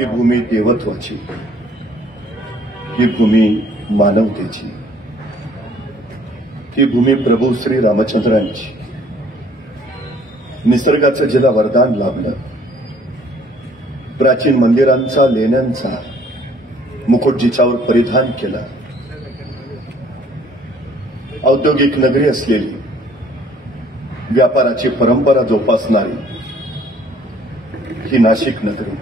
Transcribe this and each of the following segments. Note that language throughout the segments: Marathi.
ही भूमी देवत्वाची, ही भूमी मानवतेची, ही भूमी प्रभू श्री रामचंद्रांची. निसर्गाचं जिला वरदान लाभलं, प्राचीन मंदिरांचा लेण्यांचा मुकुट जिच्यावर परिधान केला, औद्योगिक नगरी असलेली, व्यापाराची परंपरा जोपासणारी ही नाशिक नगरी,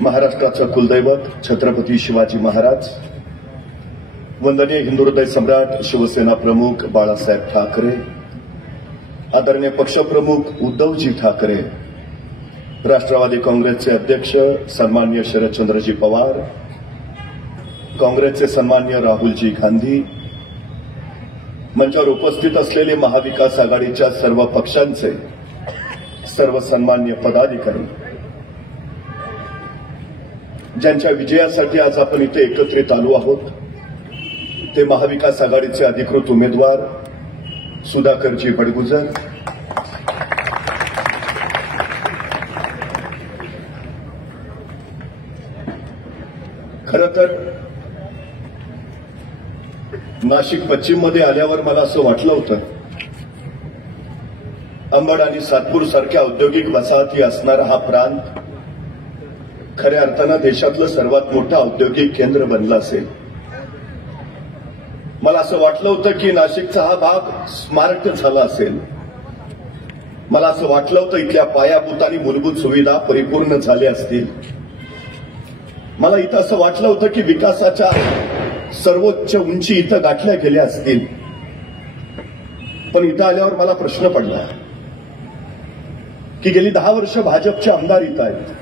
महाराष्ट्राचं कुलदैवत छत्रपती शिवाजी महाराज, वंदनीय हिंदू हृदय सम्राट शिवसेना प्रमुख बाळासाहेब ठाकरे, आदरणीय पक्षप्रमुख उद्धवजी ठाकरे, राष्ट्रवादी काँग्रेसचे अध्यक्ष सन्माननीय शरदचंद्रजी पवार, काँग्रेसचे सन्माननीय राहुलजी गांधी, मंचावर उपस्थित असलेले महाविकास आघाडीच्या सर्व पक्षांचे सर्व सन्माननीय पदाधिकारी, ज्यांच्या विजयासाठी आज आपण इथे एकत्रित आलो आहोत, ते महाविकास आघाडीचे अधिकृत उमेदवार सुधाकरजी बडगुजर, खरं तर नाशिक पश्चिम मध्ये आल्यावर मला असं वाटलं होतं, अंबड आणि सातपूर सारख्या औद्योगिक वसाहती असणारा हा प्रांत खऱ्या अर्थानं देशातलं सर्वात मोठं औद्योगिक केंद्र बनलं असेल. मला असं वाटलं होतं की नाशिकचा हा भाग स्मार्ट झाला असेल. मला असं वाटलं होतं इथल्या पायाभूत आणि मूलभूत सुविधा परिपूर्ण झाल्या असतील. मला इथं असं वाटलं होतं की विकासाच्या सर्वोच्च उंची इथं गाठल्या गेल्या असतील. पण इथं आल्यावर मला प्रश्न पडला की गेली 10 वर्ष भाजपचे आमदार इथं आहेत.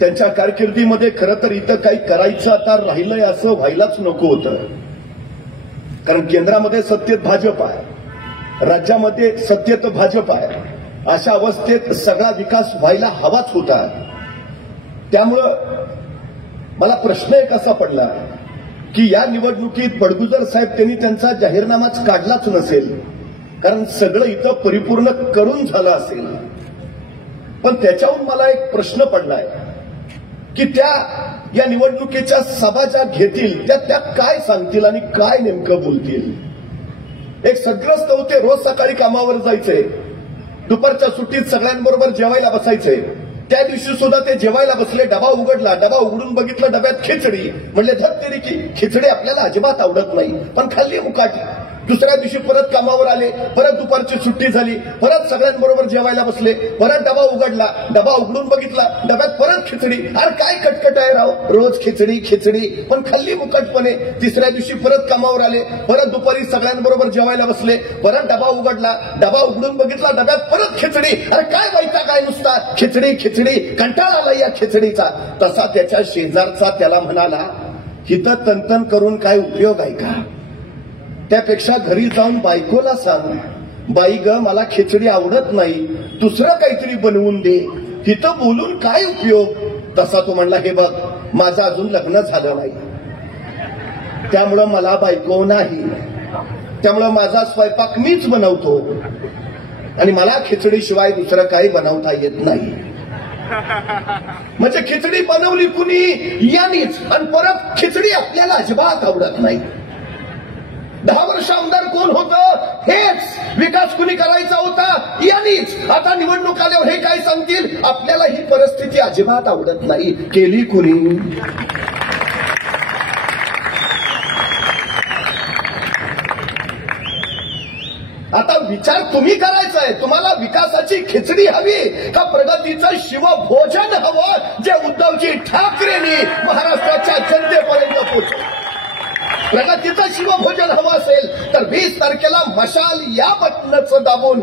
त्यांच्या कारकिर्दीमध्ये खरं तर इथं काही करायचं आता राहिलंय असं व्हायलाच नको होतं. कारण केंद्रामध्ये सत्तेत भाजप आहे, राज्यामध्ये सत्तेत भाजप आहे. अशा अवस्थेत सगळा विकास व्हायला हवाच होता. त्यामुळं मला प्रश्न एक असा पडला की या निवडणुकीत बडगुजर साहेब त्यांनी त्यांचा जाहीरनामाच काढलाच नसेल, कारण सगळं इथं परिपूर्ण करून झालं असेल. पण त्याच्याहून मला एक प्रश्न पडलाय की त्या या निवडणुकीच्या सभा ज्या घेतील त्या काय सांगतील आणि काय नेमकं बोलतील. एक सद्ग्रस्त होते, रोज सकाळी कामावर जायचे, दुपारच्या सुट्टीत सगळ्यांबरोबर जेवायला बसायचे. त्या दिवशी सुद्धा ते जेवायला बसले, डबा उघडला, डबा उघडून बघितलं डब्यात खिचडी. म्हणले धत तरी की खिचडी आपल्याला अजिबात आवडत नाही, पण खाल्ली मुकाटी. दुसऱ्या दिवशी परत कामावर आले, परत दुपारची सुट्टी झाली, परत सगळ्यांबरोबर जेवायला बसले, परत डबा उघडला, डबा उघडून बघितला डब्यात परत खिचडी. अरे काय कटकट आहे राव, रोज खिचडी खिचडी, पण खाल्ली मुकाटपणे. तिसऱ्या दिवशी परत कामावर आले, परत दुपारी सगळ्यांबरोबर जेवायला बसले, परत डबा उघडला, डबा उघडून बघितला डब्यात परत खिचडी. अरे काय व्हायचा काय नुसता खिचडी खिचडी, कंटाळा आला या खिचडीचा. तसा त्याच्या शेजारचा त्याला म्हणाला, हिथं तनतन करून काय उपयोग आहे का? त्यापेक्षा घरी जाऊन बायकोला सांग, बाई ग मला खिचडी आवडत नाही, दुसरं काहीतरी बनवून दे. तिथं बोलून काय उपयोग? तसा तो म्हणला, हे बघ माझं अजून लग्न झालं नाही, त्यामुळं मला बायको नाही, त्यामुळं माझा स्वयंपाक मीच बनवतो आणि मला खिचडीशिवाय दुसरं काही बनवता येत नाही. म्हणजे खिचडी बनवली कुणी? यांनीच. आणि परत खिचडी आपल्याला अजिबात आवडत नाही. 10 वर्ष आमदार कोण होतं? हेच. विकास कुणी करायचा होता? यांनीच. आता निवडणूक आल्यावर हे काय सांगतील? आपल्याला ही परिस्थिती अजिबात आवडत नाही. केली कुणी? आता विचार तुम्ही करायचा आहे. तुम्हाला विकासाची खिचडी हवी का प्रगतीचं शिवभोजन हवं, जे उद्धवजी ठाकरेंनी महाराष्ट्राच्या जनतेपर्यंत पोहोचवलं. प्रगतीचं शिवभोजन हवं असेल तर 20 तारखेला मशाल या बटनाचं दाबून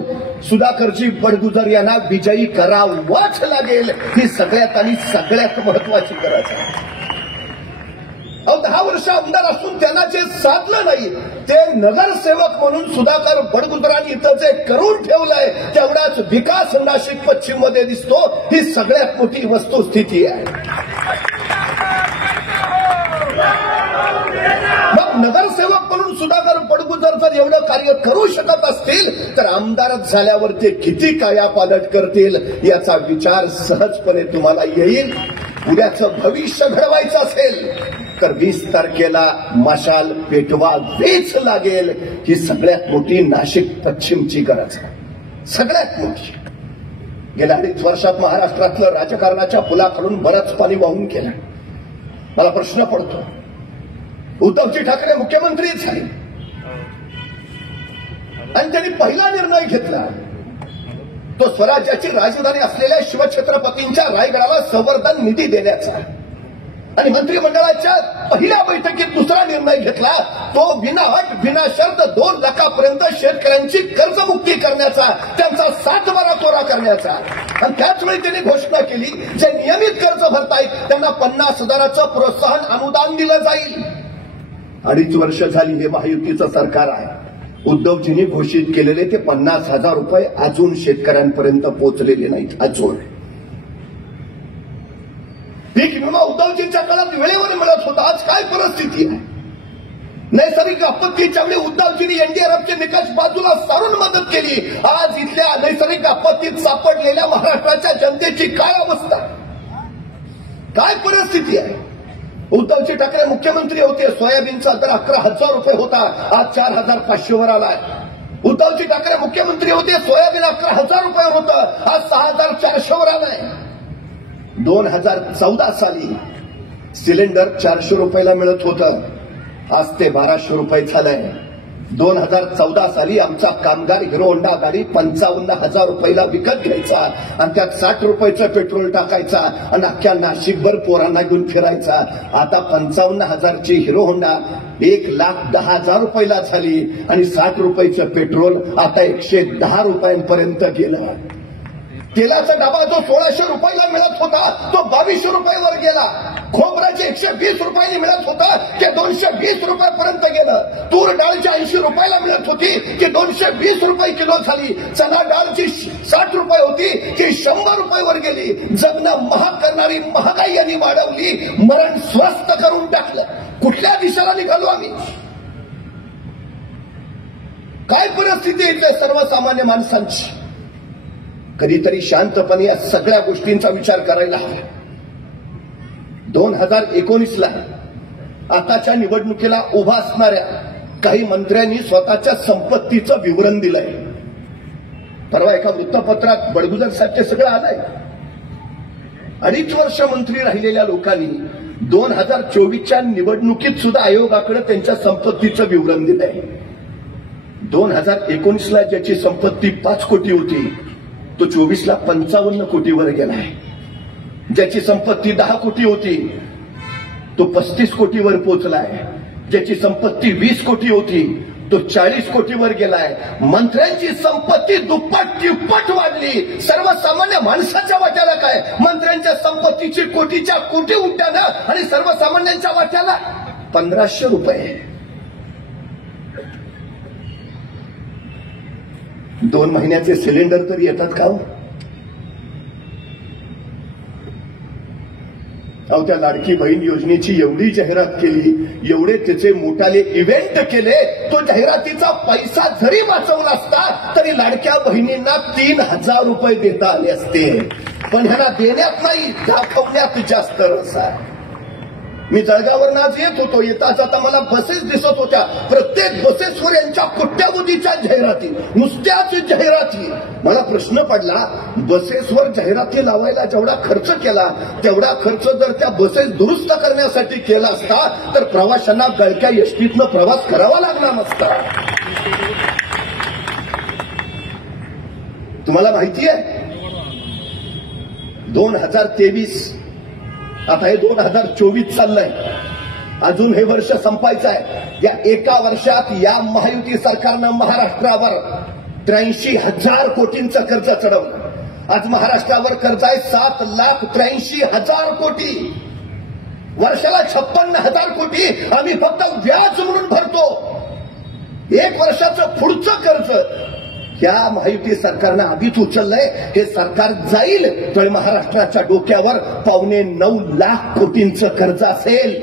सुधाकरजी बडगुजर यांना विजयी करावंच लागेल. ही सगळ्यात आणि सगळ्यात महत्वाची गरज आहे. 10 वर्ष आमदार असून त्यांना जे साधलं नाही ते नगरसेवक म्हणून सुधाकर बडगुजरांनी इथं जे करून ठेवलंय तेवढाच विकास नाशिक पश्चिम मध्ये दिसतो. ही सगळ्यात मोठी वस्तुस्थिती आहे. मग नगरसेवक म्हणून सुधाकर बडगुजर जर एवढं कार्य करू शकत असतील तर आमदार झाल्यावर ते किती कायापालट करतील याचा विचार सहजपणे तुम्हाला येईल. उद्याचं भविष्य घडवायचं असेल तर 20 तारखेला मशाल पेटवावीच लागेल. ही सगळ्यात मोठी नाशिक पश्चिमची गरज आहे, सगळ्यात मोठी. गेल्या 2.5 वर्षात महाराष्ट्रातलं राजकारणाच्या पुलाकडून बरंच पाणी वाहून गेलं. मला प्रश्न पडतो, उद्धवजी ठाकरे मुख्यमंत्री झाले आणि त्यांनी पहिला निर्णय घेतला तो स्वराज्याची राजधानी असलेल्या शिवछत्रपतींच्या रायगडाला संवर्धन निधी देण्याचा. आणि मंत्रिमंडळाच्या पहिल्या बैठकीत दुसरा निर्णय घेतला तो विनाअट विनाशर्त 2 लाखापर्यंत शेतकऱ्यांची कर्जमुक्ती करण्याचा, त्यांचा 7 तोरा करण्याचा. आणि त्याचवेळी त्यांनी घोषणा केली जे नियमित कर्ज भरतायत त्यांना 50,000चं प्रोत्साहन अनुदान दिलं जाईल. 2.5 वर्ष झाली हे महायुतीचं सरकार आहे. उद्धवजींनी घोषित केलेले ते 50,000 रुपये अजून शेतकऱ्यांपर्यंत पोहोचलेले नाहीत. अजून पीक विमा उद्धवजींच्या काळात वेळेवर मिळत होता. आज काय परिस्थिती आहे? नैसर्गिक आपत्तीच्या वेळी उद्धवजींनी एनडीआरएफचे निकष बाजूला सारून मदत केली. आज इथल्या नैसर्गिक आपत्तीत सापडलेल्या महाराष्ट्राच्या जनतेची काय अवस्था, काय परिस्थिती आहे? उद्धवजी ठाकरे मुख्यमंत्री होते, सोयाबीनचा दर 11,000 रुपये होता, आज 4,500 वर आलाय. उद्धवजी ठाकरे मुख्यमंत्री होते, सोयाबीन 11,000 रुपये होतं, आज 6,400 वर आलाय. 2014 साली सिलेंडर 400 रुपयाला मिळत होतं, आज ते 1,200 रुपये झालंय. 2014 साली आमचा कामगार हिरो होंडा गाडी 55,000 रुपयाला विकत घ्यायचा आणि त्यात 60 रुपयाचं पेट्रोल टाकायचा आणि अख्ख्या नाशिकभर पोरांना घेऊन फिरायचा. आता 55,000ची हिरो होंडा 1,10,000 रुपयाला झाली आणि 60 रुपयाचं पेट्रोल आता 110 रुपयांपर्यंत गेलं. तेलाचा डबा जो 1,600 रुपयाला मिळत होता तो 2,200 रुपयावर गेला. खोबऱ्याचे 120 रुपयांनी मिळत होता ते 220 रुपयापर्यंत गेलं. तूर डाळची 80 रुपयाला मिळत होती ती 220 रुपये किलो झाली. चना डाळची 60 रुपये होती ती 100 रुपयावर गेली. जगणं महाग करणारी महागाई यांनी वाढवली, मरण स्वस्त करून टाकलं. कुठल्या दिशेला निघालो आम्ही? काय परिस्थिती इथल्या सर्वसामान्य माणसांची? कधीतरी शांतपणे या सगळ्या गोष्टींचा विचार करायला हवा. 2019ला आताच्या निवडणुकीला उभा असणाऱ्या काही मंत्र्यांनी स्वतःच्या संपत्तीचं विवरण दिलंय. परवा एका वृत्तपत्रात बडगुजर साहेब सगळं आलंय. 2.5 वर्ष मंत्री राहिलेल्या लोकांनी 2024च्या निवडणुकीत सुद्धा आयोगाकडे त्यांच्या संपत्तीचं विवरण दिलंय. 2019ला ज्याची संपत्ती 5 कोटी होती तो 24ला 55 कोटीवर गेलाय. ज्याची संपत्ती 10 कोटी होती तो 35 कोटीवर पोहोचलाय. ज्याची संपत्ती 20 कोटी होती तो 40 कोटीवर गेलाय. मंत्र्यांची संपत्ती दुप्पट तिप्पट वाढली. सर्वसामान्य माणसाच्या वाट्याला काय? मंत्र्यांच्या संपत्तीची कोटीच्या कोटी उड्डाणं आणि सर्वसामान्यांच्या वाट्याला 1,500 रुपये. 2 महिन्याचे सिलेंडर तरी येतात का? अहो, त्या लाडकी बहीण योजनेची एवढी जाहिरात केली, एवढे त्याचे मोठाले इव्हेंट केले, तो जाहिरातीचा पैसा जरी वाचवला असता तरी लाडक्या बहिणींना 3,000 रुपये देता आले असते. पण ह्यांना देण्यात नाही, दाखवण्यात जास्त रस आहे. मी जळगाववरून आज येत होतो, येता जाता मला बसेस दिसत होत्या. प्रत्येक बसेसवर यांच्या कोट्यावधीच्या जाहिराती, नुसत्याच जाहिराती. मला प्रश्न पडला, बसेसवर जाहिराती लावायला जेवढा खर्च केला तेवढा खर्च जर त्या बसेस दुरुस्त करण्यासाठी केला असता तर प्रवाशांना गळक्या एसटीतनं प्रवास करावा लागला नसता. तुम्हाला माहिती आहे 2023 आता हे 2024 चाललंय, अजून हे वर्ष संपायचं आहे. या एका वर्षात या महायुती सरकारनं महाराष्ट्रावर 83,000 कोटींचं कर्ज चढवलं. आज महाराष्ट्रावर कर्ज आहे 7,83,000 कोटी. वर्षाला 56,000 कोटी आम्ही फक्त व्याज म्हणून भरतो. 1 वर्षाचं पुढचं कर्ज या महायुती सरकारनं आधीच उचललंय. हे सरकार जाईल तर महाराष्ट्राच्या डोक्यावर 9.25 लाख कोटींचं कर्ज असेल.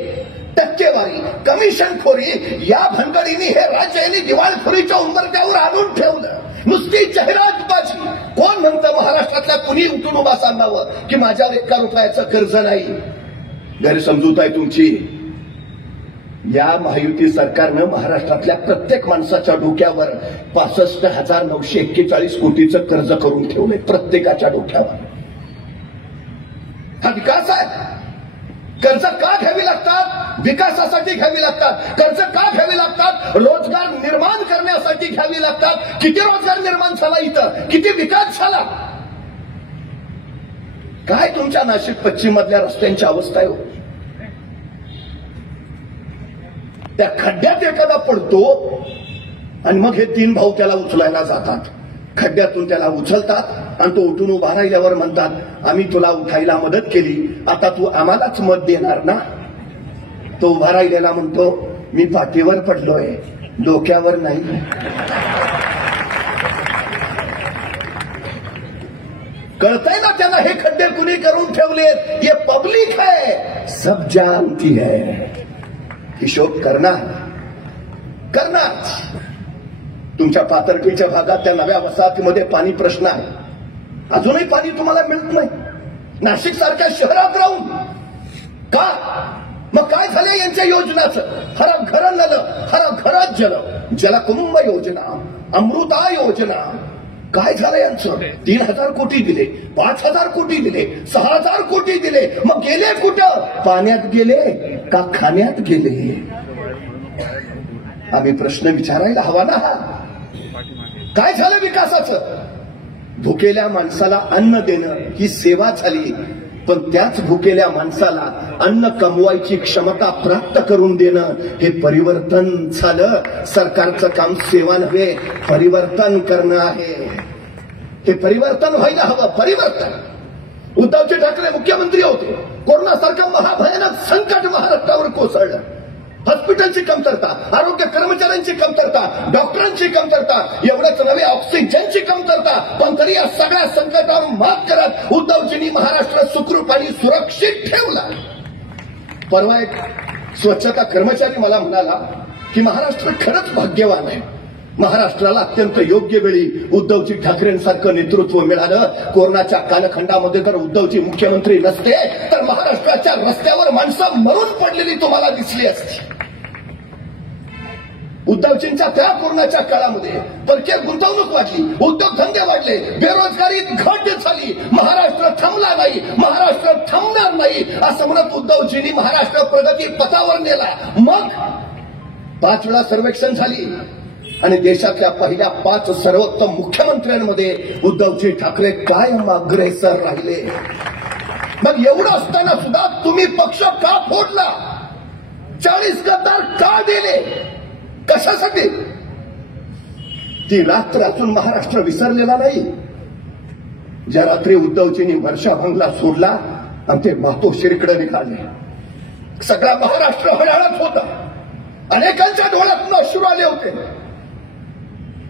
टक्केवारी, कमिशनखोरी या भंगडीने हे राज्य यांनी दिवाळखोरीच्या उंबरठ्यावर आणून ठेवलं. नुसती जाहिरातबाजी. कोण म्हणतं महाराष्ट्रातल्या कुणी उठून उभा सांगावं की माझ्यावर 1 रुपयाचं कर्ज नाही? गैरसमजूत आहे तुमची. या महायुती सरकारनं महाराष्ट्रातल्या प्रत्येक माणसाच्या डोक्यावर 65,941 कोटीचं कर्ज करून ठेवलंय. प्रत्येकाच्या डोक्यावर. हा विकास आहे? कर्ज का घ्यावी लागतात? विकासासाठी घ्यावी लागतात. कर्ज का घ्यावी लागतात? रोजगार निर्माण करण्यासाठी घ्यावी लागतात. किती रोजगार निर्माण झाला इथं? किती विकास झाला? काय तुमच्या नाशिक पश्चिम मधल्या रस्त्यांची अवस्था आहे? त्या खड्ड्यात एखादा पडतो आणि मग हे 3 भाऊ त्याला उचलायला जातात. खड्ड्यातून त्याला उचलतात आणि तो उठून उभा राहिल्यावर म्हणतात आम्ही तुला उठायला मदत केली, आता तू आम्हालाच मत देणार ना? तो उभा राहिलेला म्हणतो मी पाठीवर पडलोय, डोक्यावर नाही. कळतंय ना त्यांना हे खड्डे कुणी करून ठेवलेत? ये पब्लिक है, सब जानती है. हिशोब करणार. तुमच्या पातर्फीच्या भागात त्या नव्या वसाहतीमध्ये पाणी प्रश्न आहे. अजूनही पाणी तुम्हाला मिळत नाही. नाशिक सारख्या शहरात राहून का? मग काय झालं यांच्या योजनाचं? हर घर नल, हर घरात जल, जलकुंभ योजना, अमृता योजना. काय झालं यांचं? 3,000 कोटी दिले, 5,000 कोटी दिले, 6,000 कोटी दिले. मग गेले कुठं? पाण्यात गेले का खाण्यात गेले? आम्ही प्रश्न विचारायला हवा ना. काय झालं विकासाचं? भुकेल्या माणसाला अन्न देणं ही सेवा झाली, पण त्याच भुकेल्या माणसाला अन्न कमवायची क्षमता प्राप्त करून देणं हे परिवर्तन झालं. सरकारचं काम सेवा नव्हे, परिवर्तन करणं आहे. हे परिवर्तन व्हायला हवं. परिवर्तन. उद्धवजी ठाकरे मुख्यमंत्री होते, कोरोनासारखं महाभयानक संकट महाराष्ट्रावर कोसळलं. हॉस्पिटलची कमतरता, आरोग्य कर्मचाऱ्यांची कमतरता, डॉक्टरांची कमतरता, एवढंच नव्हे ऑक्सिजनची कमतरता. पण तरी या सगळ्या संकटावर मात करत उद्धवजींनी महाराष्ट्र सुखरूप आणि सुरक्षित ठेवला. परवा एक स्वच्छता कर्मचारी मला म्हणाला की महाराष्ट्र खरंच भाग्यवान आहे. महाराष्ट्राला अत्यंत योग्य वेळी उद्धवजी ठाकरेंसारखं नेतृत्व मिळालं. कोरोनाच्या कालखंडामध्ये जर उद्धवजी मुख्यमंत्री नसते तर महाराष्ट्राच्या रस्त्यावर माणसं मरून पडलेली तुम्हाला दिसली असती. उद्धवजींच्या त्या कोरोनाच्या काळामध्ये परकीय गुंतवणूक वाढली, उद्योगधंदे वाढले, बेरोजगारीत घट झाली. महाराष्ट्र थांबला नाही, महाराष्ट्र थांबणार नाही असं म्हणत उद्धवजींनी महाराष्ट्र प्रगती पथावर नेला. मग 5 वेळा सर्वेक्षण झाली आणि देशातल्या पहिल्या 5 सर्वोत्तम मुख्यमंत्र्यांमध्ये उद्धवजी ठाकरे कायम अग्रेसर राहिले. मग एवढं असताना सुद्धा तुम्ही पक्ष का फोडला? 40 गद्दार का दिले? कशासाठी? ती रात्र अजून महाराष्ट्र विसरलेला नाही. ज्या रात्री उद्धवजींनी वर्षा बंगला सोडला आणि ते मातोश्रीकडे निघाले, सगळा महाराष्ट्र हळहळत होता. अनेकांच्या डोळ्यातून अश्रू आले होते.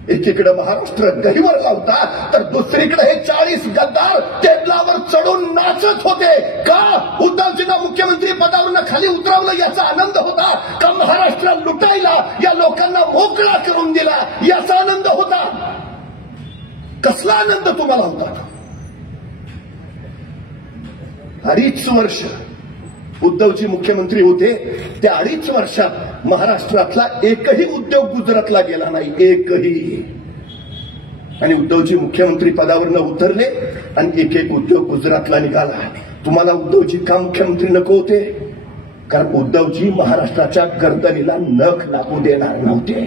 एकीकडे महाराष्ट्र गहिवरला होता तर दुसरीकडे हे 40 गद्दार टेबलावर चढून नाचत होते. का? उद्धवजींना मुख्यमंत्री पदावरून खाली उतरवलं याचा आनंद होता का? महाराष्ट्र लुटायला या लोकांना मोकळा करून दिला याचा आनंद होता? कसला आनंद तुम्हाला होता? 2.5 वर्ष उद्धवजी मुख्यमंत्री होते. त्या 2.5 वर्षात महाराष्ट्रातला एकही उद्योग गुजरातला गेला नाही, एकही. आणि उद्धवजी मुख्यमंत्री पदावरनं उतरले आणि एक उद्योग गुजरातला निघाला. तुम्हाला उद्धवजी का मुख्यमंत्री नको होते? कारण उद्धवजी महाराष्ट्राच्या गर्दनीला नख लागू देणार नव्हते.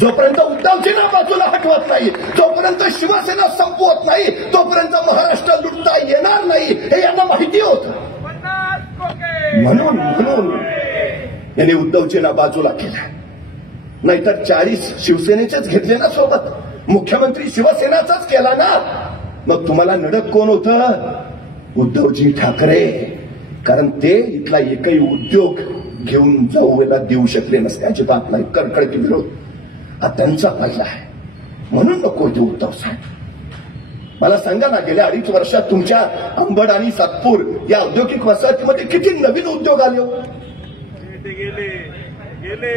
जोपर्यंत उद्धवजींना बाजूला हटवत नाही, जोपर्यंत शिवसेना संपवत नाही, तोपर्यंत महाराष्ट्र लुटता येणार नाही हे यांना माहिती होतं. म्हणून यांनी उद्धवजींना बाजूला केलं. नाहीतर 40 शिवसेनेचेच घेतले ना सोबत, मुख्यमंत्री शिवसेनाचाच केला ना. मग तुम्हाला नडत कोण होतं? उद्धवजी ठाकरे. कारण ते इथला एकही उद्योग घेऊन जाऊला देऊ शकले नसते. अजिबात नाही. कडकडीत विरोध हा त्यांचा पाहिला आहे. म्हणून नको ते उद्धव साहेब. मला सांगा ना, गेल्या 2.5 वर्षात तुमच्या अंबड आणि सातपूर या औद्योगिक वसाहतीमध्ये किती नवीन उद्योग आले? नेते गेले गेले.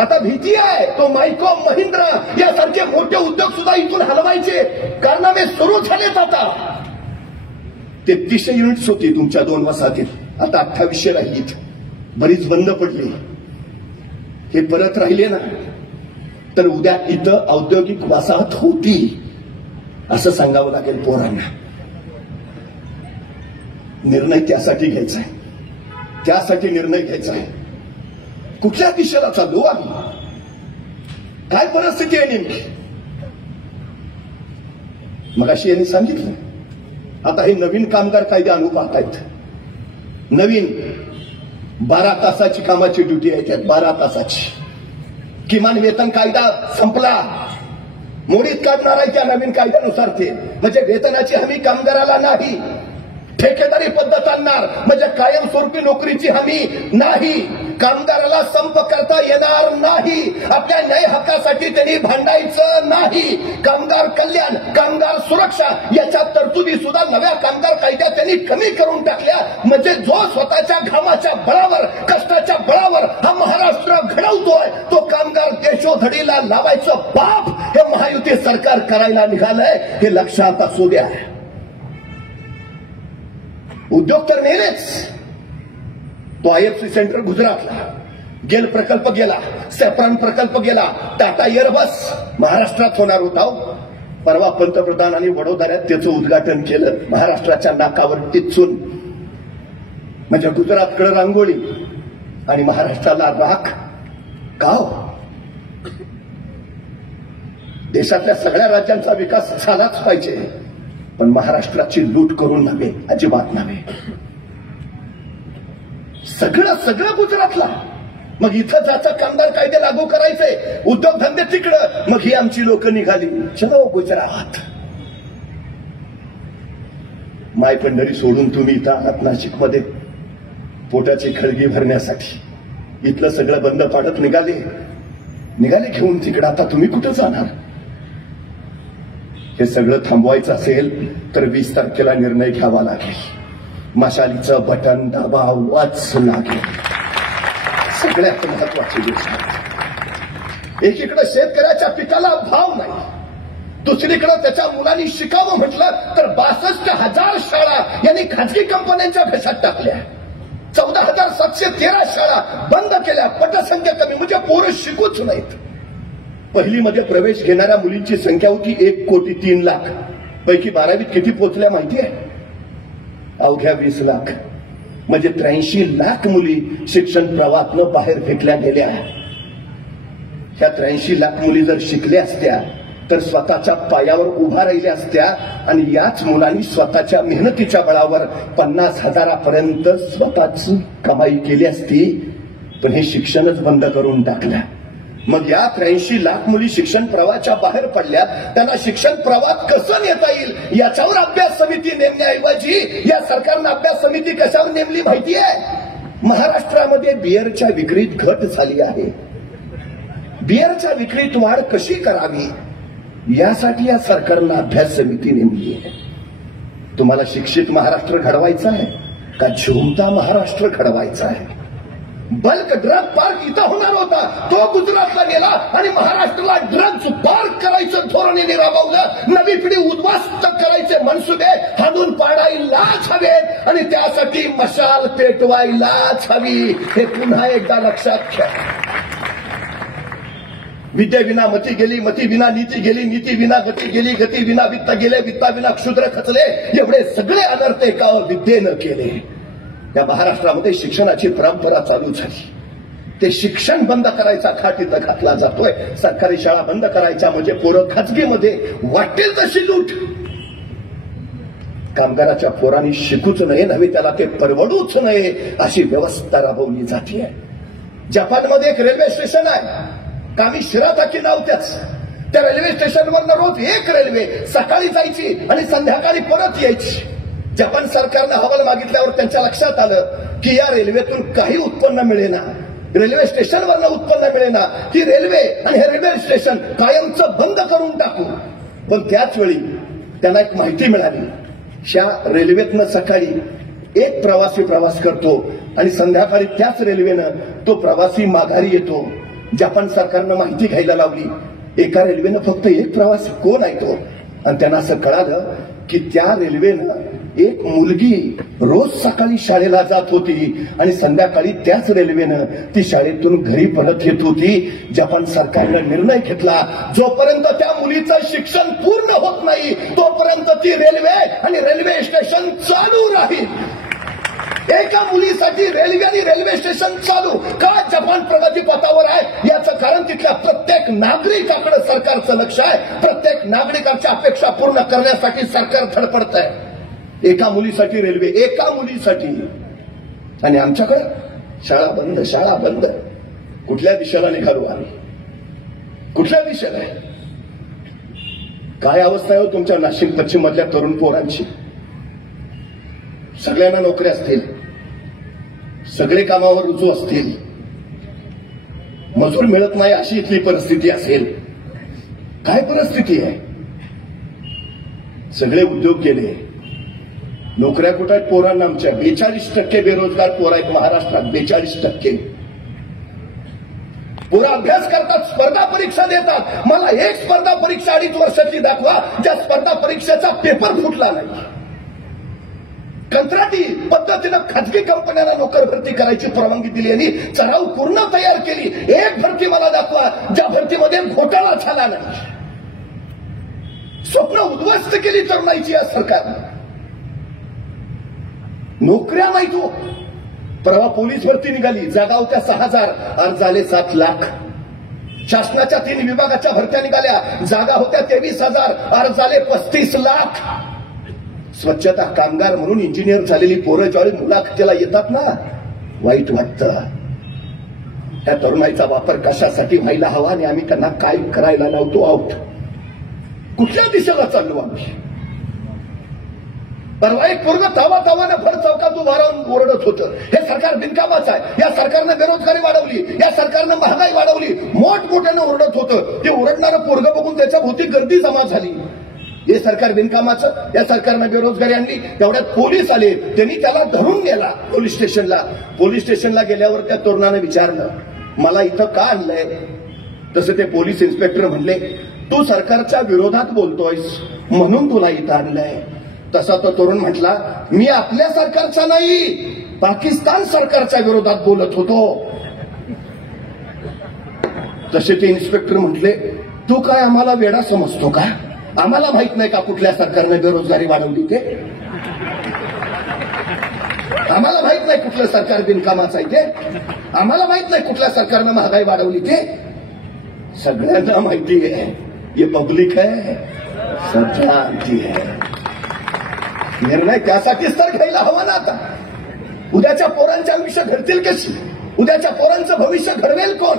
आता भीती आहे तो मायको महिंद्रा यासारखे मोठे उद्योग सुद्धा इथून हलवायचे कारनामे सुरू झालेत. आता 3300 युनिट्स होती तुमच्या 2 वसाहतीत, आता 2800 राहिलीत. बरीच बंद पडली. हे परत राहिले ना तर उद्या इथं औद्योगिक वसाहत होती असं सांगावं लागेल पोरांना. निर्णय त्यासाठी घ्यायचा आहे, त्यासाठी निर्णय घ्यायचा आहे. कुठल्या दिशेला चाललो आम्ही, काय परिस्थिती आहे नेमकी. मगाशी यांनी सांगितलं आता हे नवीन कामगार कायदे आणू पाहतायत. नवीन 12 तासाची कामाची ड्युटी आहे त्यात, 12 तासाची. किमान वेतन कायदा संपला, मोडीत काढणार आहे त्या नवीन कायद्यानुसार. ते म्हणजे वेतनाची हमी कामगाराला नाही, ठेकेदारी पद्धत आणणार म्हणजे कायमस्वरूपी नोकरीची हमी नाही. कामगाराला संप करता येणार नाही, आपल्या न्याय हक्कासाठी त्यांनी भांडायचं नाही. कामगार कल्याण, कामगार सुरक्षा याच्या तरतुदी सुद्धा नव्या कामगार कायद्यात त्यांनी कमी करून टाकल्या. म्हणजे जो स्वतःच्या घामाच्या बळावर, कष्टाच्या बळावर हा महाराष्ट्र घडवतोय तो कामगार देशोधडीला लावायचं पाप हे महायुती सरकार करायला निघालंय, हे लक्षात असू द्या. उद्योग तर नेलेच. तो IFC सेंटर गुजरातला, गेल प्रकल्प गेला, सॅफ्रॉन प्रकल्प गेला, टाटा एअरबस महाराष्ट्रात होणार होता. परवा पंतप्रधानांनी वडोदऱ्यात त्याचं उद्घाटन केलं महाराष्ट्राच्या नाकावर टिचून. म्हणजे गुजरातकडे रांगोळी आणि महाराष्ट्राला राख. का देशातल्या सगळ्या राज्यांचा विकास झालाच पाहिजे, पण महाराष्ट्राची लूट करून नव्हे, अजिबात नव्हे. सगळं गुजरातला. मग इथं जातं कामगार कायदे लागू करायचे, उद्योगधंदे तिकडं. मग ही आमची लोक निघाली, चलो गुजरात. माय पंढरी सोडून तुम्ही इथं आहात नाशिकमध्ये पोटाची खळगी भरण्यासाठी. इथलं सगळं बंद पाडत निघाले घेऊन तिकडं. आता तुम्ही कुठं जाणार. हे सगळं थांबवायचं असेल तर 20 तारखेला निर्णय घ्यावा लागेल. मशालीचं बटन दाबावंच लागेल. सगळ्यात महत्वाची गोष्ट, एकीकडे शेतकऱ्याच्या पिकाला भाव नाही, दुसरीकडे त्याच्या मुलांनी शिकावं म्हटलं तर 62,000 शाळा यांनी खाजगी कंपन्यांच्या घशात टाकल्या. 14,713 शाळा बंद केल्या. पटसंख्या कमी म्हणजे पोरं शिकूच नाहीत. पहिलीमध्ये प्रवेश घेणाऱ्या मुलींची संख्या होती 1,03,00,000. पैकी 12वीत किती पोहोचल्या माहितीये? अवघ्या 20 लाख. म्हणजे 83 लाख मुली शिक्षण प्रवाहातनं बाहेर फेकल्या गेल्या. ह्या 83 लाख मुली जर शिकल्या असत्या तर स्वतःच्या पायावर उभा राहिल्या असत्या आणि याच मुलांनी स्वतःच्या मेहनतीच्या बळावर 50,000पर्यंत स्वतःची कमाई केली असती. पण हे शिक्षणच बंद करून टाकलं. मग या 83 लाख मुली शिक्षण प्रवाहाच्या बाहेर पडल्या. त्यांना शिक्षण प्रवाहात कसं नेता येईल याच्यावर अभ्यास समिती नेमण्याऐवजी या सरकारनं अभ्यास समिती कशावर नेमली माहितीये? महाराष्ट्रामध्ये बिअरच्या विक्रीत घट झाली आहे. बिअरच्या विक्रीत वाढ कशी करावी यासाठी या सरकारनं अभ्यास समिती नेमली आहे. तुम्हाला शिक्षित महाराष्ट्र घडवायचा आहे का झुमता महाराष्ट्र घडवायचा आहे? बल्क ड्रग पार्क इथं होणार होता, तो गुजरातला गेला आणि महाराष्ट्राला ड्रग्ज पार्क करायचं धोरणाने राबवलं. नवी पिढी उद्ध्वस्त करायचे मनसुबे हाणून पाडायलाच हवेत आणि त्यासाठी मशाल पेटवायलाच हवी. हे पुन्हा एकदा लक्षात घ्या. विद्येविना मती गेली, मती विना नीती गेली, नीती विना गती गेली, गती विना वित्त गेले, वित्ताविना क्षुद्र खचले. एवढे सगळे अनर्थ एका विद्येनं केले. या महाराष्ट्रामध्ये शिक्षणाची परंपरा चालू झाली. ते शिक्षण बंद करायचा खाट इथं घातला जातोय. सरकारी शाळा बंद करायच्या म्हणजे पोरं खाजगीमध्ये वाटेल तशी लूट. कामगाराच्या पोरांनी शिकूच नये त्याला ते परवडूच नये अशी व्यवस्था राबवली जाते. जपानमध्ये एक रेल्वे स्टेशन आहे, कामी शिराताकी नाव त्याच. त्या रेल्वे स्टेशनवरनं रोज एक रेल्वे सकाळी जायची आणि संध्याकाळी परत यायची. जपान सरकारनं अहवाल मागितल्यावर त्यांच्या लक्षात आलं की या रेल्वेतून काही उत्पन्न मिळेना, रेल्वे स्टेशनवरनं उत्पन्न मिळेना, ती रेल्वे आणि हे रेल्वे स्टेशन कायमचं बंद करून टाकू. पण त्याच वेळी त्यांना एक माहिती मिळाली, ह्या रेल्वेतनं सकाळी एक प्रवासी प्रवास करतो आणि संध्याकाळी त्याच रेल्वेनं तो प्रवासी माघारी येतो. जपान सरकारनं माहिती घ्यायला लावली, एका रेल्वेनं फक्त एक प्रवासी कोण आहे तो, आणि त्यांना असं कळालं की त्या रेल्वेनं एक मुलगी रोज सकाळी शाळेला जात होती आणि संध्याकाळी त्याच रेल्वेनं ती शाळेतून घरी परत येत होती. जपान सरकारनं निर्णय घेतला, जोपर्यंत त्या मुलीचं शिक्षण पूर्ण होत नाही तोपर्यंत ती रेल्वे आणि रेल्वे स्टेशन चालू राहील. एका मुलीसाठी रेल्वे आणि रेल्वे स्टेशन चालू का? जपान प्रगतीपथावर आहे याचं कारण तिथल्या प्रत्येक नागरिकाकडे सरकारचं लक्ष आहे. प्रत्येक नागरिकांच्या अपेक्षा पूर्ण करण्यासाठी सरकार धडपडत आहे. एका मुलीसाठी रेल्वे, एका मुलीसाठी. आणि आमच्याकडे शाळा बंद, शाळा बंद. कुठल्या दिशेला निघालो आम्ही? कुठल्या दिशेला आहे? काय अवस्था आहे तुमच्या नाशिक पश्चिम मधल्या तरुण पोरांची? सगळ्यांना नोकऱ्या असतील, सगळे कामावर रुजू असतील, मजूर मिळत नाही अशी इथली परिस्थिती असेल. काय परिस्थिती आहे? सगळे उद्योग गेले, नोकऱ्या कुठे आहेत पोरांना? आमच्या 42% बेरोजगार पोर आहेत महाराष्ट्रात. 42% पोरं अभ्यास करतात, स्पर्धा परीक्षा देतात. मला एक स्पर्धा परीक्षा 2.5 वर्षातली दाखवा ज्या स्पर्धा परीक्षेचा पेपर फुटला नाही. कंत्राटी पद्धतीनं खाजगी कंपन्यांना नोकर भरती करायची परवानगी दिली आणि चढाऊ पूर्ण तयार केली. एक भरती मला दाखवा ज्या भरतीमध्ये घोटाळा झाला नाही. स्वप्न उद्ध्वस्त केली तरुणाईची या सरकारनं. नोकऱ्या नाही तो. परवा पोलीस भरती निघाली, जागा होत्या 6,000, अर्ज आले 7 लाख. शासनाच्या 3 विभागाच्या भरत्या निघाल्या, जागा होत्या 23,000, अर्ज आले 35 लाख. स्वच्छता कामगार म्हणून इंजिनियर झालेली पोरं ज्यावेळी मुलाखतीला येतात ना, वाईट वाटतं. त्या तरुणाईचा वापर कशासाठी व्हायला हवा आणि आम्ही त्यांना काय करायला लावतो आहोत? कुठल्या दिशेला चाललो आम्ही? परवा एक पोरगं तावानं भर चौकात उभा राहून ओरडत होतं, हे सरकार बिनकामाचं आहे, या सरकारनं बेरोजगारी वाढवली, या सरकारनं महागाई वाढवली. मोठमोठ्यानं ओरडत होतं. ते ओरडणारं पोरगं बघून त्याच्या भोवती गर्दी जमा झाली. हे सरकार बिनकामाचं, या सरकारनं बेरोजगारी आणली. तेवढ्यात पोलीस आले, त्यांनी त्याला धरून गेला पोलीस स्टेशनला. पोलीस स्टेशनला गेल्यावर त्या तरुणानं विचारलं, मला इथं का आणलंय? तसं ते पोलीस इन्स्पेक्टर म्हणले, तू सरकारच्या विरोधात बोलतोयस म्हणून तुला इथं आणलंय. तसा तो तरुण म्हटला, मी आपल्या सरकारचा नाही, पाकिस्तान सरकारच्या विरोधात बोलत होतो. तसे ते इन्स्पेक्टर म्हटले, तू काय आम्हाला वेडा समजतो का? आम्हाला माहित नाही का कुठल्या सरकारने बेरोजगारी वाढवली ते? आम्हाला माहित नाही कुठलं सरकार बिनकामाचं आहे ते? आम्हाला माहित नाही कुठल्या सरकारनं महागाई वाढवली ते? सगळ्यांना माहिती आहे. हे पब्लिक आहे, सब जानती है. निर्णय त्यासाठीच तर घ्यायला हवा ना. आता उद्याच्या पोरांचे आयुष्य घडतील कशी? उद्याच्या पोरांचं भविष्य घडवेल कोण?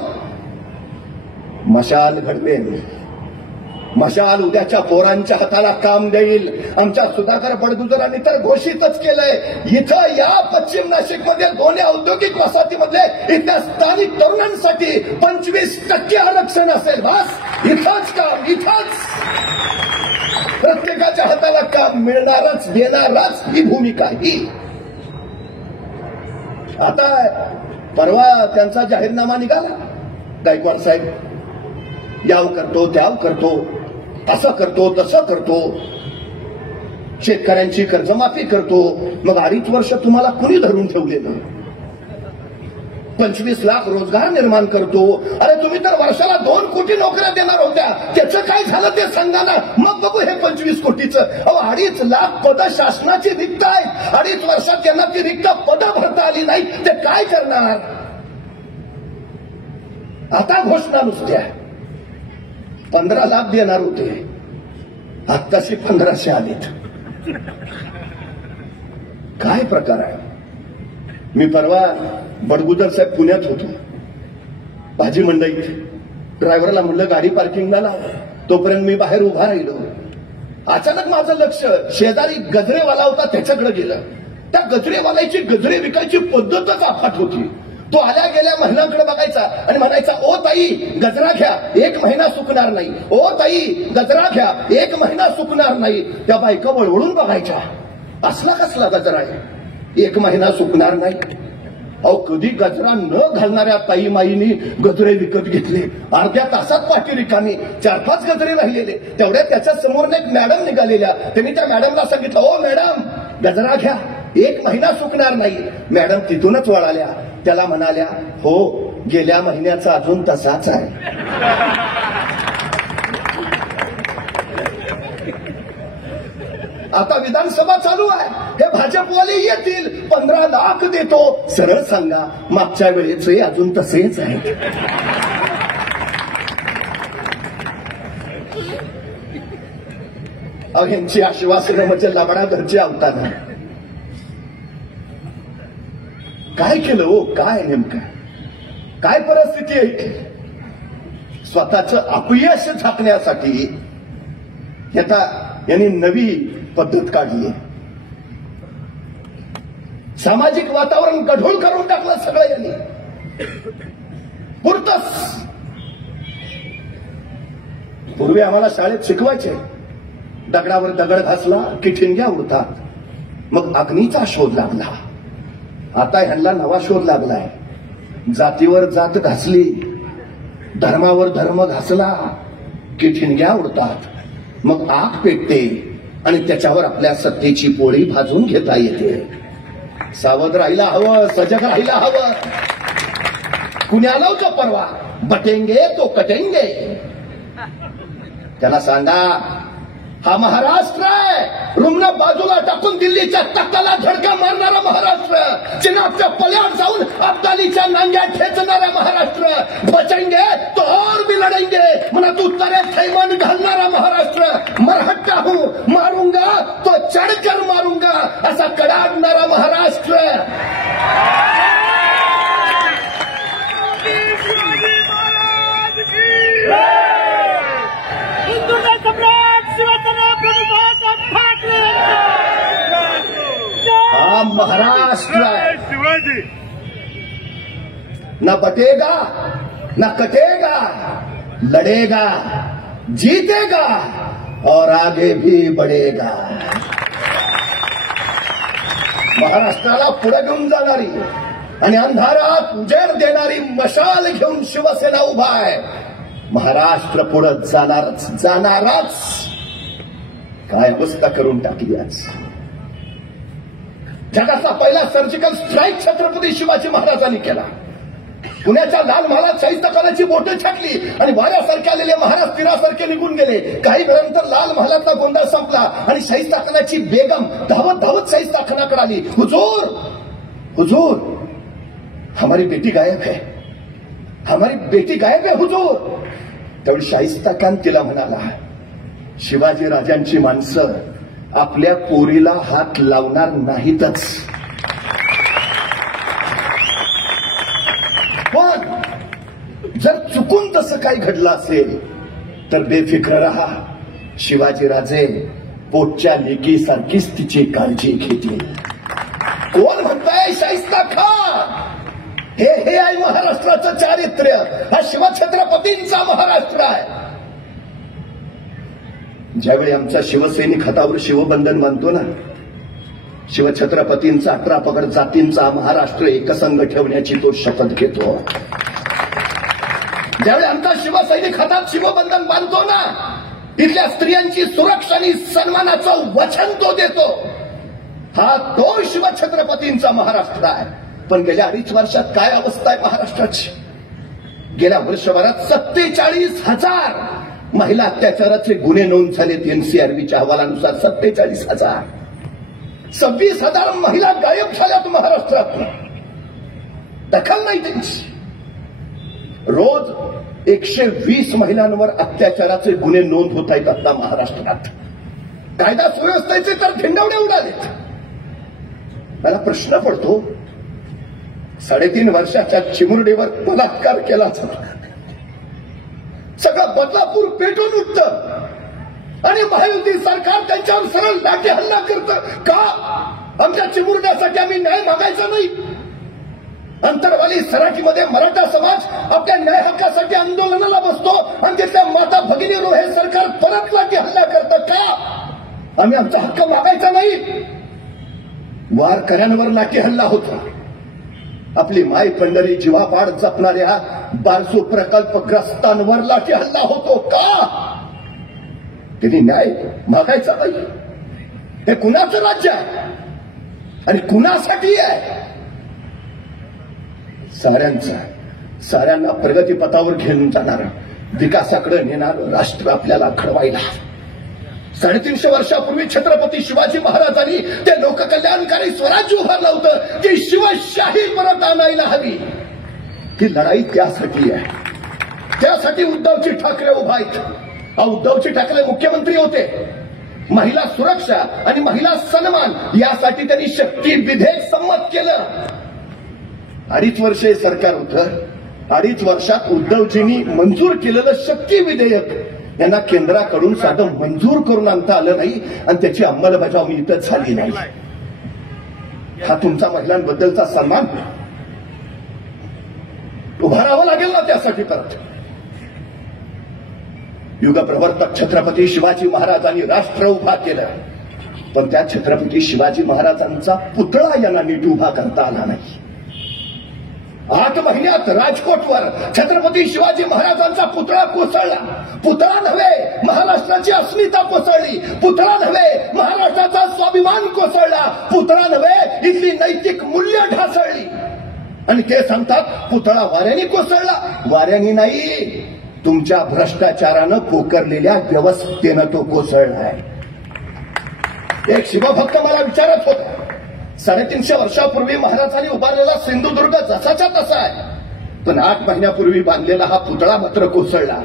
मशाल घडवेल. मशाल उद्याच्या पोरांच्या हाताला काम देईल. आमच्या सुधाकर बडगुजरांनी तर घोषितच केलंय, इथं या पश्चिम नाशिकमध्ये दोन्ही औद्योगिक वसाहतीमधले इथल्या स्थानिक तरुणांसाठी 25% आरक्षण असेल. बस इथंच काम, इथंच प्रत्येकाच्या हाताला काम मिळणारच, देणारच ही भूमिका ही. आता परवा त्यांचा जाहीरनामा निघाला, गायकवाड साहेब याव करतो, त्याव करतो, असं करतो, तसं करतो, शेतकऱ्यांची कर्जमाफी करतो. मग 2.5 वर्ष तुम्हाला कुणी धरून ठेवलेलं? 25 लाख रोजगार निर्माण करतो. अरे तुम्ही तर वर्षाला 2 कोटी नोकऱ्या देणार होत्या, त्याचं काय झालं ते सांगा ना. मग बघू हे 25 कोटीचं. 2.5 लाख पदं शासनाची रिक्त आहेत. 2.5 वर्षात त्यांना ती रिक्त पदं भरता आली नाही, ते काय करणार? आता घोषणा नुसत्या 15 लाख देणार होते, आत्ताशी 1500 आलेत. काय प्रकार आहे? मी परवा बडगुजर साहेब पुण्यात होतो, भाजी मंडईत. ड्रायव्हरला म्हणलं गाडी पार्किंगला लाव. तोपर्यंत मी बाहेर उभा राहिलो. अचानक माझं लक्ष शेजारी गजरेवाला होता त्याच्याकडे गेलं. त्या गजरेवाल्याची गजरे विकायची पद्धतच अफाट होती. तो आल्या गेल्या महिलांकडे बघायचा आणि म्हणायचा, ओ ताई गजरा घ्या, 1 महिना सुकणार नाही. ओ ताई गजरा घ्या, 1 महिना सुकणार नाही. त्या बायका वळवळून बघायच्या, असला कसला गजरा आहे? 1 महिना सुकणार नाही. अहो कधी गजरा न घालणाऱ्या ताई माईनी गजरे विकत घेतले. अर्ध्या तासात पाठी रिकामी. 4-5 गजरे राहिलेले. तेवढ्या त्याच्या समोर एक मॅडम निघालेल्या. त्यांनी त्या मॅडमला सांगितलं, ओ मॅडम गजरा घ्या, 1 महिना सुकणार नाही. मॅडम तिथूनच वळाल्या. त्याला म्हणाल्या, हो गेल्या महिन्याचा अजून तसाच आहे. आता विधानसभा चालू आहे. हे भाजपवाले येतील, 15 लाख देतो. सरळ सांगा, मागच्या वेळेचे अजून तसेच आहेत. यांची आश्वासनं म्हणजे लबडा घरचे आवताना. काय केलं हो, काय नेमकं काय परिस्थिती आहे? स्वतःचं अपयश झाकण्यासाठी आता यांनी नवी पद्धत काढली. सामाजिक वातावरण गढूळ करून टाकलं सगळं यांनी. पुरतच पूर्वी आम्हाला शाळेत शिकवायचे, दगडावर दगड घासला की ठिणग्या उडतात. मग अग्नीचा शोध लागला. आता ह्यांना नवा शोध लागलाय. जातीवर जात घासली, धर्मावर धर्म घासला की ठिणग्या उडतात. मग आग पेटते आणि त्याच्यावर आपल्या सत्तेची पोळी भाजून घेता येते. सावध राहायला हवं, सजग राहायला हवं. कुण्याला का परवा, बटेंगे तो कटेंगे. त्याला सांगा, हा महाराष्ट्र आहे. रुग्ण बाजूला टाकून दिल्लीच्या तख्ताला धडका मारणारा महाराष्ट्र. चिनाबच्या पल्यावर जाऊन अब्दालीच्या नांग्या ठेचणारा महाराष्ट्र. बचेंगे तो और भी लढेंगे म्हणा तू तऱ्यात थैमान घालणारा महाराष्ट्र. मरहट्टा हूं, मारूंगा तो चढकर मारूंगा असा कडाडणारा महाराष्ट्र. हा महाराष्ट्र शिवाजी न बटेगा न कटेगा, लड़ेगा, जीतेगा और आगे भी बढ़ेगा. महाराष्ट्राला पुढे घेऊन जाणारी आणि अंधारात उजेड देणारी मशाल घेऊन शिवसेना उभा आहे. महाराष्ट्र पुढे जाणारच जाणारच. काय अवस्था करून टाकली आज. जगाचा पहिला सर्जिकल स्ट्राईक छत्रपती शिवाजी महाराजांनी केला. पुण्याच्या लाल महालात शाहिस्ताखानाची बोटं छाटली आणि वाऱ्यासारखे आलेले महाराज तीरासारखे निघून गेले. काही वेळानंतर लाल महालातला गोंधळ संपला आणि शाहिस्ताखानाची बेगम धावत धावत शाहिस्ताखानाकडे आली. हुजूर हुजूर हमारी बेटी गायब है, हमारी बेटी गायब है हुजूर. त्यावेळी शाहिस्ताखान तिला म्हणाला, शिवाजी राजांची माणसं आपल्या पोरीला हात लावणार नाहीतच. पण जर चुकून तसं काही घडलं असेल तर बेफिक्र राहा. शिवाजी राजे पोटच्या लेकीसारखीच तिची काळजी घेतील. कोण म्हणताय शाहिस्ता खान? हे आहे महाराष्ट्राचं चारित्र्य. हा शिवछत्रपतींचा महाराष्ट्र आहे. ज्यावेळी आमचा शिवसैनिक हातावर शिवबंधन बांधतो ना, शिवछत्रपतींचा 18 पगड जातींचा महाराष्ट्र एकसंघ ठेवण्याची तो शपथ घेतो. ज्यावेळी आमचा शिवसैनिक हातात शिवबंधन बांधतो ना, तिथल्या स्त्रियांची सुरक्षा आणि सन्मानाचं वचन तो देतो. हा तो शिवछत्रपतींचा महाराष्ट्र आहे. पण गेल्या 2.5 वर्षात काय अवस्था आहे महाराष्ट्राची. गेल्या वर्षभरात 47,000 महिला अत्याचाराचे गुन्हे नोंद झालेत. एनसीआरबीच्या अहवालानुसार 47,000. 26,000 महिला गायब झाल्यात महाराष्ट्रात. दखल नाही त्यांची. रोज 120 महिलांवर अत्याचाराचे गुन्हे नोंद होत आहेत आता महाराष्ट्रात. कायदा सुव्यवस्थेचे तर धिंडवडे उडालेत. मला प्रश्न पडतो, 3.5 वर्षाच्या चिमुरडीवर बलात्कार केला जातो. सगळं बदलापूर पेटून उठतं आणि महायुती सरकार त्यांच्यावर सरळ लाठी हल्ला करतं. का? आमच्या चिमुरड्यासाठी आम्ही न्याय मागायचा नाही. अंतरवाली सराठीमध्ये मराठा समाज आपल्या न्याय हक्कासाठी आंदोलनाला बसतो आणि तिथल्या माता भगिनीवर हे सरकार परत लाठी हल्ला करतं. का? आम्ही आमचा हक्क मागायचा नाही. वारकऱ्यांवर लाठी हल्ला होता. आपली माय पंढरी जीवापाड जपणाऱ्या बारसू प्रकल्पग्रस्तांवर लाठी हल्ला होतो का? त्यांनी न्याय मागायचा नाही. हे कुणाचं राज्य आहे आणि कुणासाठी आहे? साऱ्यांना प्रगतीपथावर घेऊन जाणार, विकासाकडे नेणारं राष्ट्र आपल्याला घडवायला. 350 वर्षापूर्वी छत्रपती शिवाजी महाराजांनी ते लोककल्याणकारी स्वराज्य उभारलं होतं. ती शिवशाही परत आणायला हवी. ही लढाई त्यासाठी आहे. त्यासाठी उद्धवजी ठाकरे उभा आहेत. उद्धवजी ठाकरे मुख्यमंत्री होते. महिला सुरक्षा आणि महिला सन्मान यासाठी त्यांनी शक्ती विधेयक संमत केलं. 2.5 वर्ष हे सरकार होतं. 2.5 वर्षात उद्धवजींनी मंजूर केलेलं शक्ती विधेयक यांना केंद्राकडून साधं मंजूर करून आणता आलं नाही आणि त्याची अंमलबजावणी इथं झाली नाही. हा तुमचा महिलांबद्दलचा सन्मान. उभा राहावं लागेल ना त्यासाठी. परत युगप्रवर्तक छत्रपती शिवाजी महाराजांनी राष्ट्र उभा केलं, पण त्या छत्रपती शिवाजी महाराजांचा पुतळा यांना नीट उभा करता आला नाही. 8 महिन्यात राजकोटवर छत्रपती शिवाजी महाराजांचा पुतळा कोसळला. पुतळा नव्हे, महाराष्ट्राची अस्मिता कोसळली. पुतळा नव्हे, महाराष्ट्राचा स्वाभिमान कोसळला. पुतळा नव्हे, इथली नैतिक मूल्य ढासळली. आणि ते सांगतात पुतळा वाऱ्याने कोसळला. वाऱ्याने नाही, तुमच्या भ्रष्टाचारानं पोकरलेल्या व्यवस्थेनं तो कोसळलाय. एक शिवभक्त मला विचारत होता, 350 वर्षापूर्वी महाराजांनी उभारलेला सिंधुदुर्ग जसाच्या तसा आहे, पण 8 महिन्यापूर्वी बांधलेला हा पुतळा मात्र कोसळला.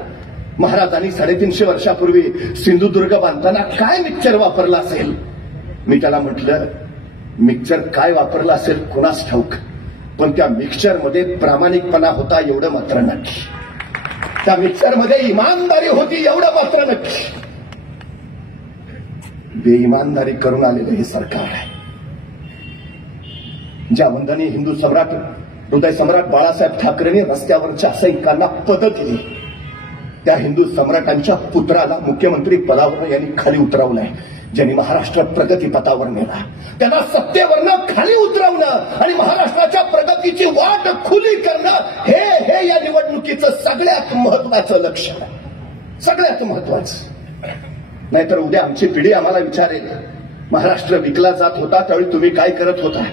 महाराजांनी 350 वर्षापूर्वी सिंधुदुर्ग बांधताना काय मिक्सचर वापरला असेल? मी त्याला म्हटलं, मिक्सचर काय वापरला असेल कुणास ठाऊक, पण त्या मिक्सचरमध्ये प्रामाणिकपणा होता एवढं मात्र नक्की. त्या मिक्सरमध्ये इमानदारी होती एवढं मात्र नक्की. बेईमानदारी करून आलेलं हे सरकार आहे. ज्या वंदनीय हिंदू सम्राट हृदय सम्राट बाळासाहेब ठाकरेंनी रस्त्यावरच्या सैनिकांना पदं दिली, त्या हिंदू सम्राटांच्या पुत्राला मुख्यमंत्री पदावर यांनी खाली उतरवलंय. ज्यांनी महाराष्ट्र प्रगतीपथावर नेला, त्यांना सत्तेवरनं खाली उतरवणं आणि महाराष्ट्राच्या प्रगतीची वाट खुली करणं हे या निवडणुकीचं सगळ्यात महत्वाचं लक्ष्य आहे. सगळ्यात महत्वाचं. नाहीतर उद्या आमची पिढी आम्हाला विचारेल, महाराष्ट्र विकला जात होता त्यावेळी तुम्ही काय करत होता?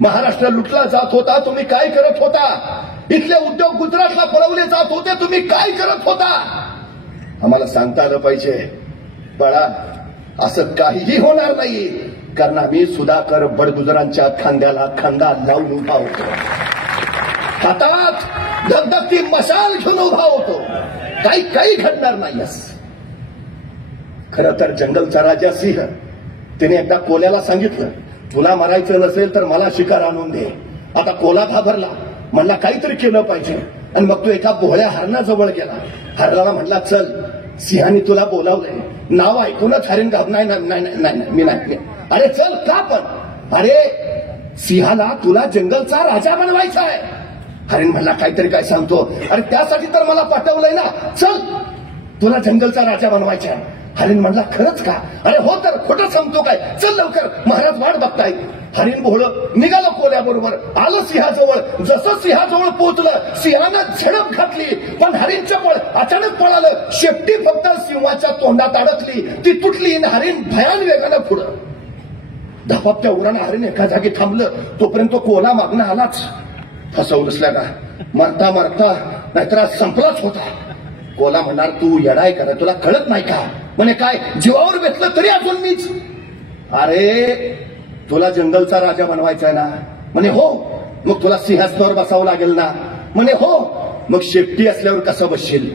महाराष्ट्र लुटला जात होता, तुम्ही काय करत होता? इथले उद्योग गुजरातला पळवले जात होते, तुम्ही काय करत होता? आम्हाला सांगता आलं पाहिजे, बाळा असं काहीही होणार नाही, कारण आम्ही सुधाकर बडगुजरांच्या खांद्याला खांदा लावून उभा होतो. हातात धगधगती मशाल घेऊन उभा होतो. काही घडणार नाही. खरं तर जंगलचा राजा सिंह त्याने एकदा कोल्याला सांगितलं, तुला मारायचं नसेल तर मला शिकार आणून दे. आता कोला घाबरला, म्हणला काहीतरी केलं पाहिजे, आणि मग तो एका भोळ्या हरणाजवळ गेला. हरणाला म्हणला, चल सिंहाने तुला बोलावलंय. नाव ऐकूनच हरिण नाही मी नाही. अरे चल का? पण अरे सिंहाला तुला जंगलचा राजा बनवायचा आहे. हरिण म्हणला, काहीतरी काय सांगतो? अरे त्यासाठी तर मला पाठवलंय ना, चल तुला जंगलचा राजा बनवायचा आहे. हरिण म्हणला, खरंच का? अरे हो तर खोटं सांगतो काय? चल लवकर, महाराज वाट बघतायत. हरिण भोळं निघालं कोल्याबरोबर, आलं सिंहाजवळ. जसं सिंहाजवळ पोहोचलं, सिंहानं झडप घातली, पण हरिणचं बळ अचानक पळालं. शेपटी फक्त सिंहाच्या तोंडात अडकली, ती तुटली आणि हरिण भयान वेगानं पुढं. धपापच्या उरानं हरिण एका जागी थांबलं. तोपर्यंत कोला मागणं आलाच. फसवून नसल्या का? मरता नाहीतर आज संपलाच होता. कोला म्हणणार, तू येडाय करा, तुला कळत नाही का? म्हणे काय? जीवावर बेतलं तरी अजून मीच. अरे तुला जंगलचा राजा बनवायचा आहे ना? म्हणे हो. मग तुला सिंहासनावर बसावं लागेल ना? म्हणे हो. मग शेपटी असल्यावर कसं बसशील?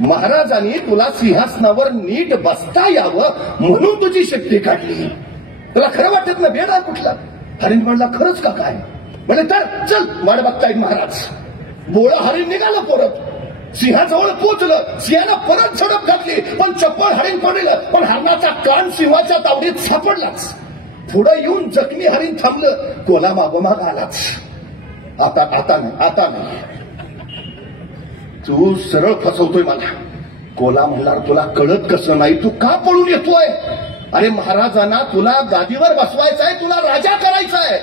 महाराजांनी तुला सिंहासनावर नीट बसता यावं म्हणून तुझी शेपटी काढली. तुला खरं वाटत ना बेडा कुठला? हरिण म्हणला, खरंच का काय? म्हणजे तर चल वाट बघतायत महाराज. बोळं हरिण निघालं परत, सिंहाजवळ पोहोचलं. सिंहानं परत झडप घातली, पण चप्पल हरिण पडलं, पण हरणाचा कान सिंहाच्या तावडीत सापडलाच. पुढे येऊन जखमी हरिण थांबलं. कोला मागोमाग आलाच. आता नाही. तू सरळ फसवतोय मला. कोला म्हणणार तुला कळत कसं नाही, तू का पळून येतोय? अरे महाराजांना तुला गादीवर बसवायचंय, तुला राजा करायचाय.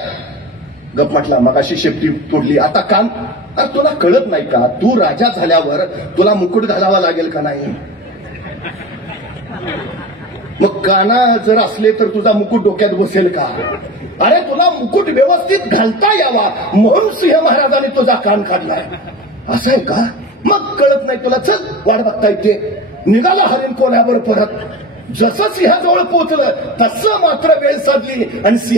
गप म्हटला, मगाशी शेपटी तोडली, आता कान. अरे तुला कळत नाही का, तू राजा झाल्यावर तुला मुकुट घालावा लागेल का नाही? मग काना जर असले तर तुझा मुकुट डोक्यात बसेल का? अरे तुला मुकुट व्यवस्थित घालता यावा म्हणून सिंह महाराजांनी तुझा कान काढलाय. असं आहे का? मग कळत नाही तुला. चल, वाट बघता येते. निघाला हरिण कोल्यावर परत. जसं सिंहाजवळ पोहोचलं तसं मात्र वेळ साधली आणि सिंह